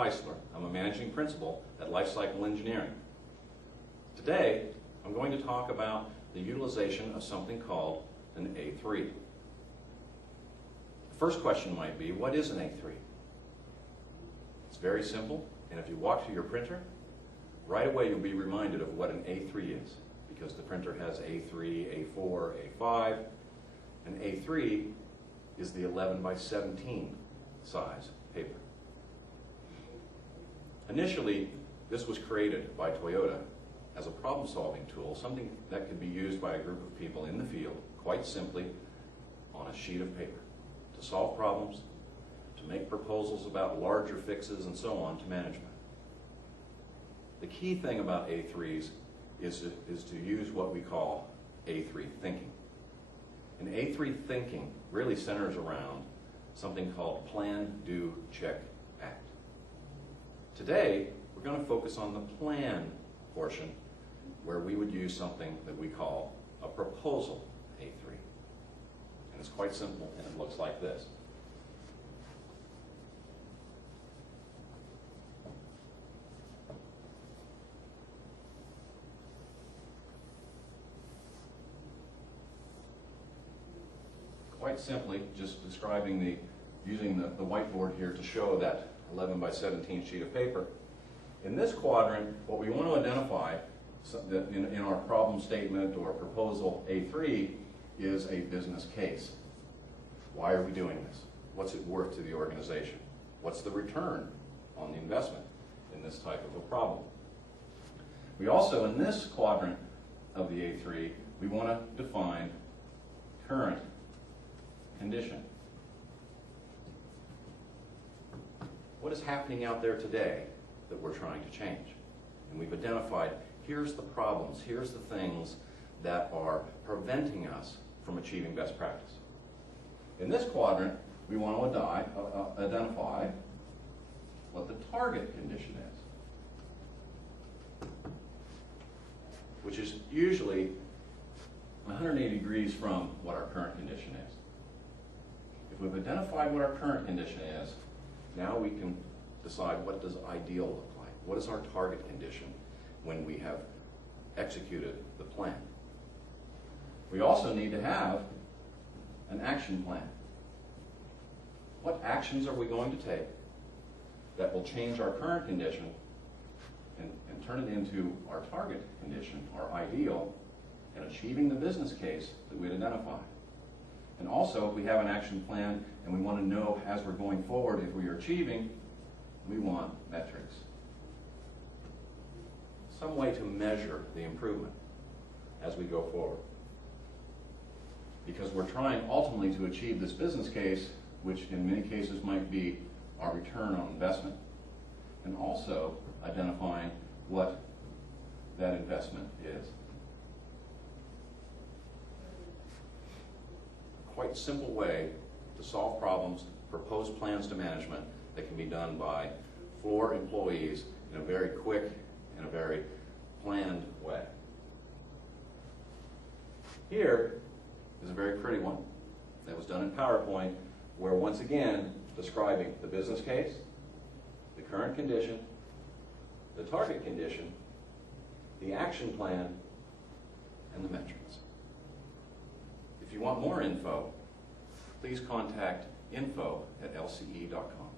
Heisler. I'm a managing principal at Lifecycle Engineering. Today, I'm going to talk about the utilization of something called an A3. The first question might be, what is an A3? It's very simple, and if you walk to your printer, right away you'll be reminded of what an A3 is, because the printer has A3, A4, A5, and A3 is the 11 by 17 size paper. Initially, this was created by Toyota as a problem-solving tool, something that could be used by a group of people in the field, quite simply, on a sheet of paper, to solve problems, to make proposals about larger fixes, and so on to management. The key thing about A3s is to use what we call A3 thinking. And A3 thinking really centers around something called Plan, Do, Check, Act. Today, we're going to focus on the plan portion, where we would use something that we call a proposal A3. And it's quite simple, and it looks like this. Quite simply, just describing using the whiteboard here to show that 11 by 17 sheet of paper. In this quadrant, what we want to identify in our problem statement or proposal A3 is a business case. Why are we doing this? What's it worth to the organization? What's the return on the investment in this type of a problem? We also, in this quadrant of the A3, we want to define current condition. What is happening out there today that we're trying to change? And we've identified, here's the problems, here's the things that are preventing us from achieving best practice. In this quadrant, we want to identify what the target condition is, which is usually 180 degrees from what our current condition is. If we've identified what our current condition is, now we can decide what does ideal look like. What is our target condition when we have executed the plan? We also need to have an action plan. What actions are we going to take that will change our current condition and turn it into our target condition, our ideal, and achieving the business case that we'd identified? And also, if we have an action plan and we want to know as we're going forward if we are achieving, we want metrics. Some way to measure the improvement as we go forward. Because we're trying ultimately to achieve this business case, which in many cases might be our return on investment, and also identifying what that investment is. Quite simple way to solve problems, propose plans to management that can be done by floor employees in a very quick and a very planned way. Here is a very pretty one that was done in PowerPoint, where once again describing the business case, the current condition, the target condition, the action plan, and the metrics. If you want more info, please contact info@lce.com.